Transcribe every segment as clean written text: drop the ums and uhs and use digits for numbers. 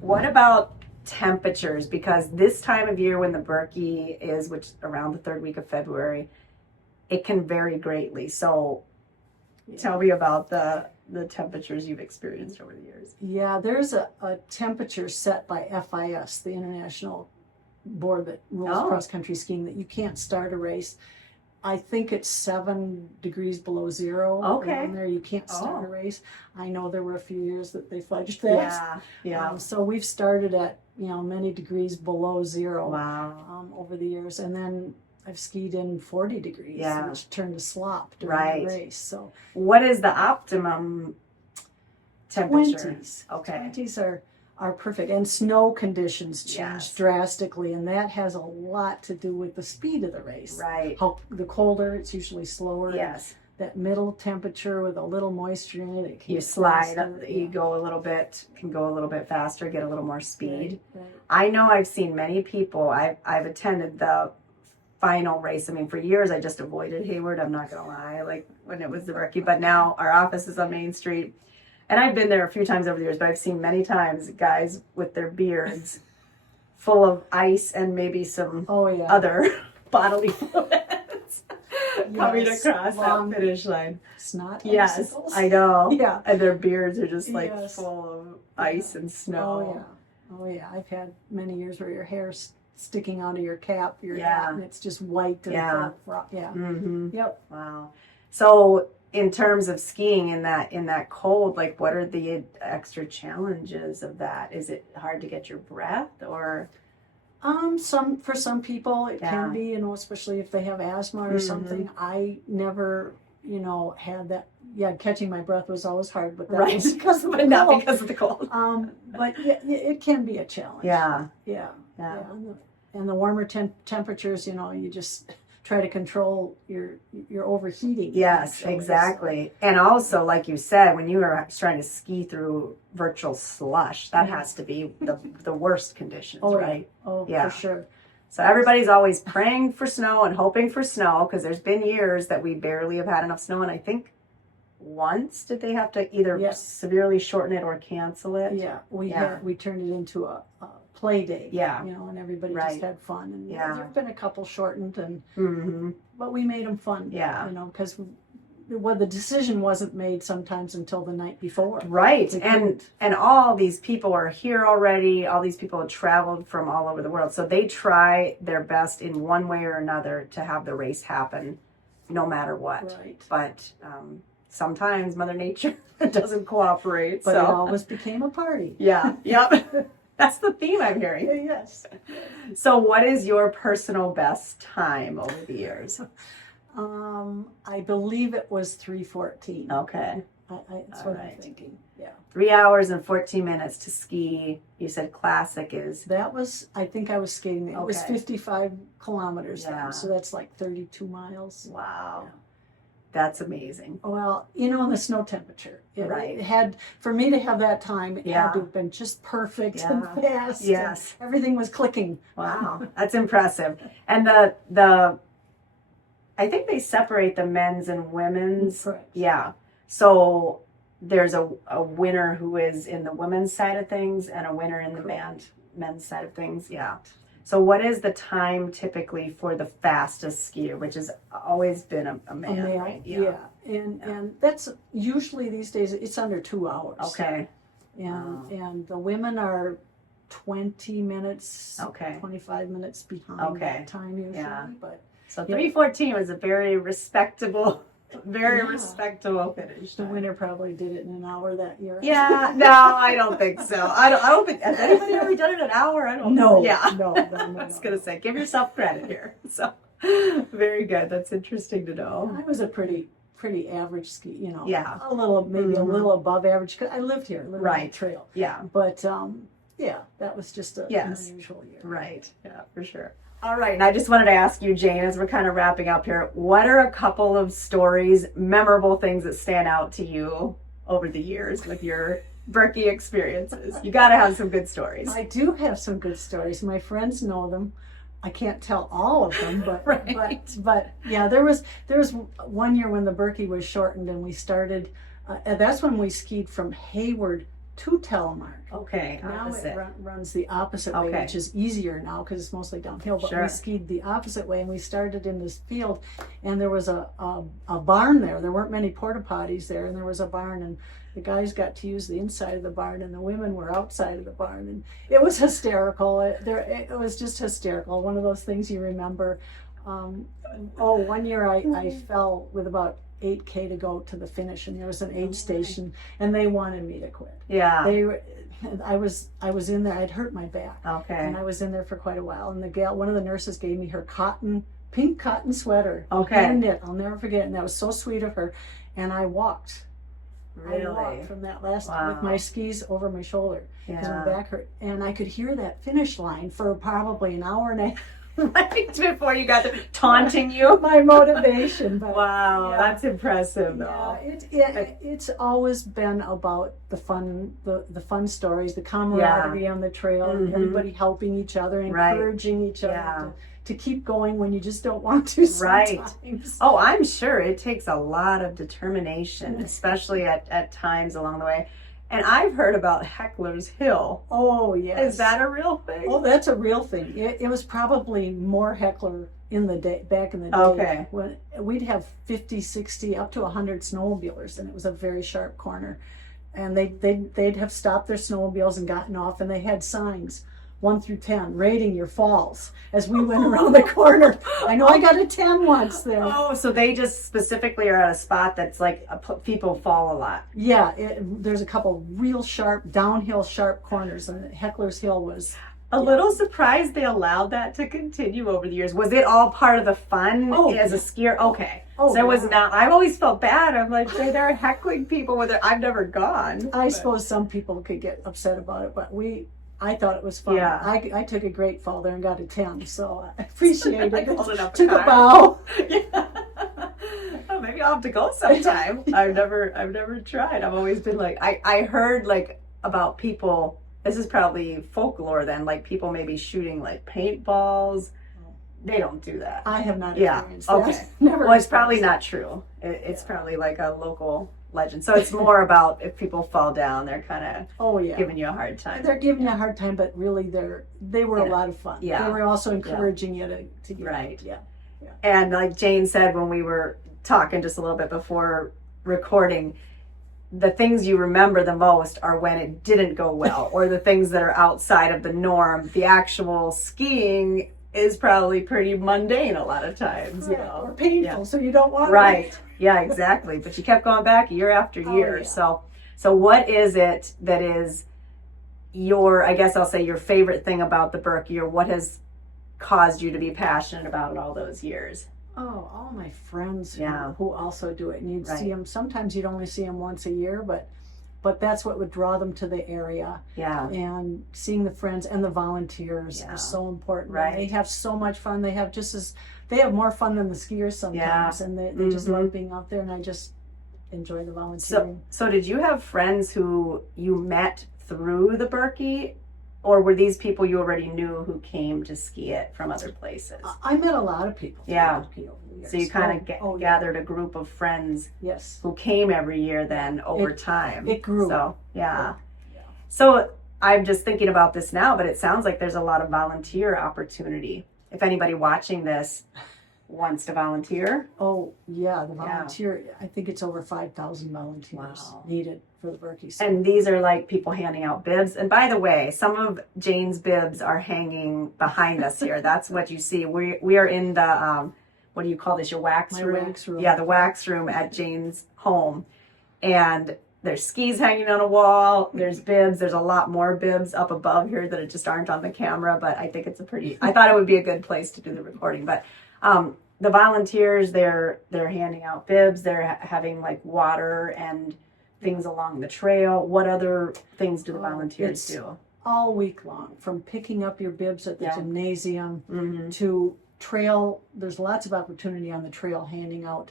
What about temperatures? Because this time of year when the Birkie is, which around the third week of February, it can vary greatly. So tell me about the temperatures you've experienced over the years. Yeah, there's a temperature set by FIS, the International Board that rules cross-country skiing, that you can't start a race. I think it's 7 degrees below zero. Okay. Around there, you can't start a race. I know there were a few years that they fudged that. Yeah. So we've started at, many degrees below zero. Wow. Over the years. And then I've skied in 40 degrees, which turned to slop during the race. So what is the optimum temperature? 20s. Okay. 20s are perfect. And snow conditions change drastically, and that has a lot to do with the speed of the race. Right. How the colder, it's usually slower. Yes. That middle temperature with a little moisture in it, You slide up, you go a little bit, can go a little bit faster, get a little more speed. Right. I know I've seen many people, I've attended the final race. I mean, for years I just avoided Hayward, I'm not gonna lie, like when it was the Birkie, but now our office is on Main Street. And I've been there a few times over the years, but I've seen many times guys with their beards full of ice and maybe some other bodily fluids coming across that finish line. Snot. Yes, I know. Yeah. And their beards are just like full of ice and snow. Oh yeah. I've had many years where your hair's sticking out of your cap, your hat, and it's just white and Mm-hmm. Yep. Wow. So in terms of skiing in that cold, like what are the extra challenges of that? Is it hard to get your breath or? For some people it can be, especially if they have asthma or something. I never, had that. Yeah, catching my breath was always hard, but that was because of it, not because of the cold. But it can be a challenge. Yeah. And the warmer temperatures, you just try to control your overheating. Yes, exactly. And also, like you said, when you are trying to ski through virtual slush, that has to be the worst conditions, right? Oh, for sure. So everybody's always praying for snow and hoping for snow, because there's been years that we barely have had enough snow, and I think once did they have to either severely shorten it or cancel it? Yeah, we turned it into a play day. Yeah. And everybody just had fun. And there've been a couple shortened, and but we made them fun. Yeah. Because the decision wasn't made sometimes until the night before. Right. And all these people are here already. All these people have traveled from all over the world. So they try their best in one way or another to have the race happen no matter what. Right. But sometimes Mother Nature doesn't cooperate. But it always became a party. Yeah. Yep. That's the theme I'm hearing. Yes. So what is your personal best time over the years? I believe it was 3:14. Okay. That's what I'm thinking. Yeah. 3 hours and 14 minutes to ski. You said classic is. That was, I think I was skating. It was 55 kilometers then, so that's like 32 miles. Wow. Yeah. That's amazing. Well, the snow temperature. It had, for me to have that time, it had to have been just perfect and fast. Yes. And everything was clicking. Wow. That's impressive. And I think they separate the men's and women's. Correct. Yeah. So there's a winner who is in the women's side of things and a winner in the men's side of things. Yeah. So what is the time typically for the fastest skier, which has always been a man, right? Yeah. And that's usually these days it's under 2 hours. Okay. And the women are 20 minutes, 25 minutes behind that time usually. Yeah. But so 3:14 was a very respectable respectable finish. The winner probably did it in an hour that year. Yeah, no, I don't think so. I don't think, has anybody ever done it in an hour? I don't know. Yeah. No. I was going to say, give yourself credit here. So, very good. That's interesting to know. I was a pretty average ski, Yeah. a little, maybe a little above average, because I lived here, lived on the trail. Yeah. But, that was just an unusual year. Right. Yeah, for sure. All right, and I just wanted to ask you, Jane, as we're kind of wrapping up here, what are a couple of stories, memorable things that stand out to you over the years with your Birkie experiences? You got to have some good stories. I do have some good stories. My friends know them. I can't tell all of them, but but yeah, there was one year when the Birkie was shortened, and we started. That's when we skied from Hayward to Telemark. Okay, Now opposite. it runs the opposite way, Okay. which is easier now because it's mostly downhill. But Sure. we skied the opposite way, and we started in this field, and there was a barn there. There weren't many porta potties there, and there was a barn, and the guys got to use the inside of the barn, and the women were outside of the barn, and it was hysterical. It was just hysterical. One of those things you remember. One year I fell with about 8K to go to the finish, and there was an aid station, and they wanted me to quit. Yeah. I was in there. I'd hurt my back, Okay. and I was in there for quite a while. And one of the nurses gave me her pink cotton sweater, Okay. hand knit. I'll never forget, and that was so sweet of her. And I walked. Really? I walked from that last Wow. with my skis over my shoulder because my Yeah. back hurt, and I could hear that finish line for probably an hour and a half. Right before you got there, taunting you. My motivation. But Wow, yeah. that's impressive, though. It's always been about the fun stories, the camaraderie on the trail, Mhm. everybody helping each other, Right. encouraging each other Yeah. to keep going when you just don't want to Right. sometimes. Oh, I'm sure it takes a lot of determination, especially at times along the way. And I've heard about Heckler's Hill. Oh, yes. Is that a real thing? Oh, that's a real thing. It was probably more heckler back in the day. Okay. When we'd have 50, 60, up to 100 snowmobilers, and it was a very sharp corner. And they'd have stopped their snowmobiles and gotten off, and they had signs, 1 through 10, rating your falls as we went around the corner. I know I got a 10 once there. Oh, so they just specifically are at a spot that's like people fall a lot. Yeah, there's a couple real sharp, downhill sharp corners, and Heckler's Hill was... A little surprised they allowed that to continue over the years. Was it all part of the fun as a skier? Okay. Oh, so it was yeah. not. I've always felt bad. I'm like, they're heckling people with it. I've never gone. I suppose some people could get upset about it, but I thought it was fun. Yeah. I took a great fall there and got a 10, so I appreciated Like it. holding up a Took a card. bow. Yeah. Oh, maybe I'll have to go sometime. I've never tried. I've always been like, I heard like about people. This is probably folklore then, like people maybe shooting like paintballs. They don't do that. I have not Yeah. experienced Okay. that. Never. Well, it's probably experienced not true. It's probably like a local legend. So it's more about if people fall down, they're kind of it. Oh yeah. giving you a hard time. They're giving you a hard time, but really they were a lot of fun. Yeah. They were also encouraging you to get Right. Yeah. And like Jane said when we were talking just a little bit before recording, the things you remember the most are when it didn't go well or the things that are outside of the norm. The actual skiing is probably pretty mundane a lot of times, you know. Or painful, Yeah. so you don't want Right. Yeah, exactly. But you kept going back year after year. yeah. So what is it that is your, I guess I'll say your favorite thing about the Birkie, or what has caused you to be passionate about it all those years? Oh, all my friends Yeah. who also do it, and you'd Right. see them. Sometimes you'd only see them once a year, but that's what would draw them to the area. Yeah. And seeing the friends and the volunteers Yeah. are so important. Right. They have so much fun. They have more fun than the skiers sometimes, and they just Mhm. love being out there. And I just enjoy the volunteering. So did you have friends who you met through the Birkie, or were these people you already knew who came to ski it from other places? I met a lot of people. through Yeah. Birkie over the years. So you kind of yeah. gathered a group of friends Yes. who came every year then over time. It grew. So, yeah. Yeah. So I'm just thinking about this now, but it sounds like there's a lot of volunteer opportunity. If anybody watching this wants to volunteer. Oh yeah, the volunteer. I think it's over 5,000 volunteers Wow. needed for the Birkie. And these are like people handing out bibs. And by the way, some of Jane's bibs are hanging behind us here. That's what you see. We are in the, what do you call this, your wax My room? wax room. Yeah, the wax room at Jane's home. And there's skis hanging on a wall. There's bibs. There's a lot more bibs up above here that just aren't on the camera. But I think it's I thought it would be a good place to do the recording. But the volunteers, they're handing out bibs. They're having like water and things along the trail. What other things do the volunteers do? All week long, from picking up your bibs at the Yeah. gymnasium Mm-hmm. to trail. There's lots of opportunity on the trail, handing out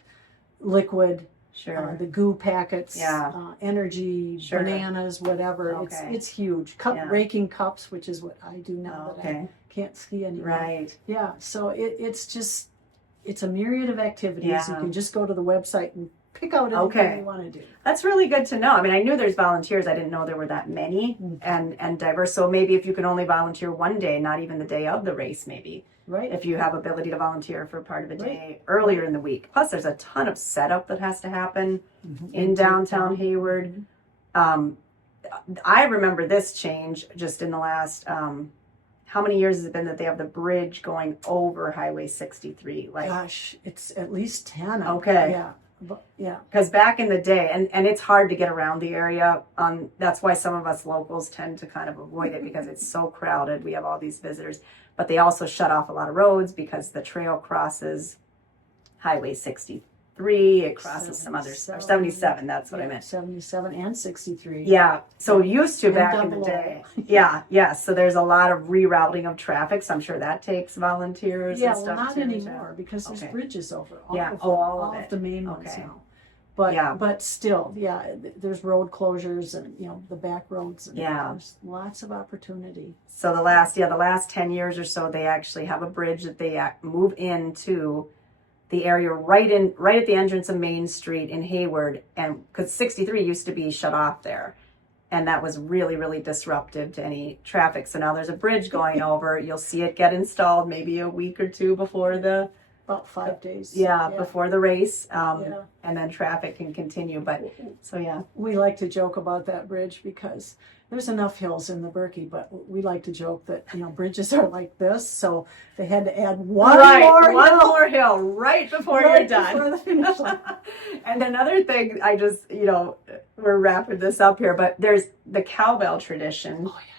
liquid, Sure. the goo packets, Yeah. energy, Sure. bananas, whatever. Okay. It's huge. Yeah. Raking cups, which is what I do now that I Okay. can't ski anymore. Right. Yeah, so it's a myriad of activities. Yeah. You can just go to the website and pick out anything you want to do. That's really good to know. I mean, I knew there's volunteers. I didn't know there were that many and diverse. So maybe if you can only volunteer one day, not even the day of the race, maybe. Right. If you have ability to volunteer for part of a day earlier in the week. Plus, there's a ton of setup that has to happen in downtown Hayward. I remember this change just in the last, how many years has it been that they have the bridge going over Highway 63? Like, gosh, it's at least 10. Okay. Yeah. But, yeah. Because back in the day, and it's hard to get around the area. That's why some of us locals tend to kind of avoid it because it's so crowded. We have all these visitors. But they also shut off a lot of roads because the trail crosses Highway 63. It crosses some others. Or 77, that's what I meant. 77 and 63. Yeah. So used to And back in the day. Yeah. So there's a lot of rerouting of traffic. So I'm sure that takes volunteers and stuff. Not too, anymore because there's bridges over all of it. the main ones Okay. now. But still, there's road closures and the back roads. And there's lots of opportunity. So the last 10 years or so, they actually have a bridge that they move into the area right at the entrance of Main Street in Hayward, and because 63 used to be shut off there, and that was really, really disruptive to any traffic. So now there's a bridge going over. You'll see it get installed maybe a week or two before about 5 days. Before the race, and then traffic can continue. But we like to joke about that bridge because there's enough hills in the Birkie, but we like to joke that bridges are like this, so they had to add one more hill right before you're done. Before the finish line. And another thing, I just we're wrapping this up here, but there's the cowbell tradition. Oh yeah.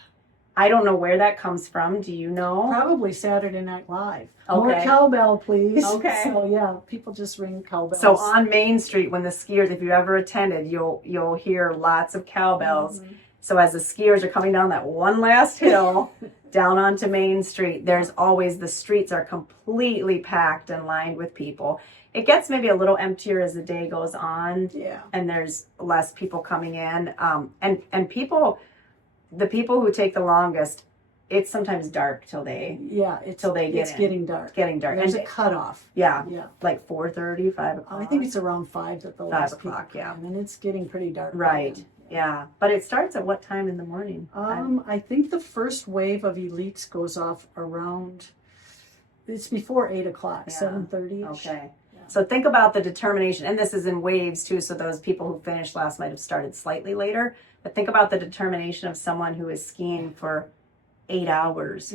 I don't know where that comes from. Do you know? Probably Saturday Night Live. Okay. More cowbell, please. Okay. So people just ring cowbells. So on Main Street, when the skiers, if you ever attended, you'll hear lots of cowbells. Mm-hmm. So as the skiers are coming down that one last hill down onto Main Street, there's always, the streets are completely packed and lined with people. It gets maybe a little emptier as the day goes on. Yeah. And there's less people coming in. And people, the people who take the longest, it's sometimes dark till they it's get getting dark. There's a cutoff. Yeah. Like 4:30, 5 o'clock. I think it's around 5 that the 5 last o'clock, people come in, and it's getting pretty dark. Right. Yeah. But it starts at what time in the morning? I think the first wave of elites goes off around, it's before 8 o'clock, 7:30. Okay. Yeah. So think about the determination, and this is in waves too, so those people who finished last might have started slightly later, but think about the determination of someone who is skiing for 8 hours.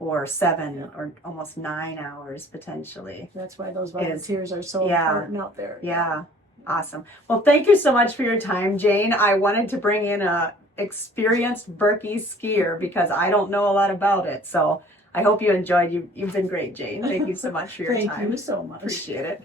Or 7 or almost 9 hours potentially. That's why those volunteers are so important out there. Yeah. Awesome. Well, thank you so much for your time, Jane. I wanted to bring in a experienced Birkie skier because I don't know a lot about it. So I hope you enjoyed. You've been great, Jane. Thank you so much for your time. Thank you so much. Appreciate it.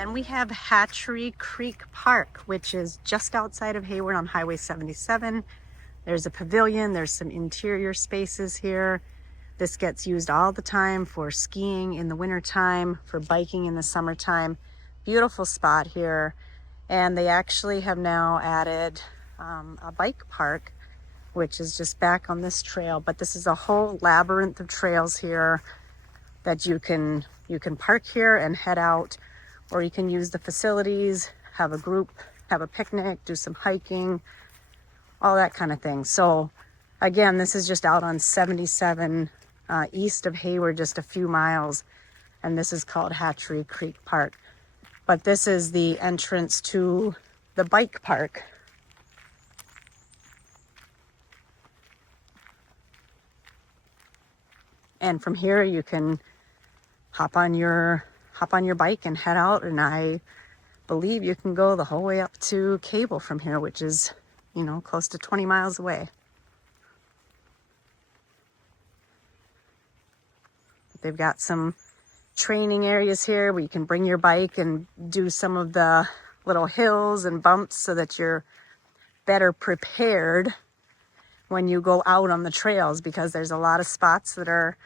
then we have Hatchery Creek Park, which is just outside of Hayward on Highway 77. There's a pavilion, there's some interior spaces here. This gets used all the time for skiing in the wintertime, for biking in the summertime. Beautiful spot here. And they actually have now added a bike park, which is just back on this trail. But this is a whole labyrinth of trails here that you can park here and head out, or you can use the facilities, have a group, have a picnic, do some hiking, all that kind of thing. So again, this is just out on 77 east of Hayward, just a few miles, and this is called Hatchery Creek Park. But this is the entrance to the bike park. And from here you can hop on your bike and head out, and I believe you can go the whole way up to Cable from here, which is, you know, close to 20 miles away. They've got some training areas here where you can bring your bike and do some of the little hills and bumps so that you're better prepared when you go out on the trails, because there's a lot of spots that are,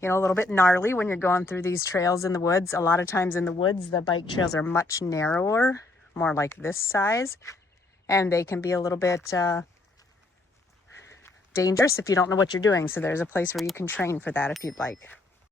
you know, a little bit gnarly when you're going through these trails in the woods. A lot of times in the woods, the bike trails are much narrower, more like this size, and they can be a little bit dangerous if you don't know what you're doing. So there's a place where you can train for that if you'd like.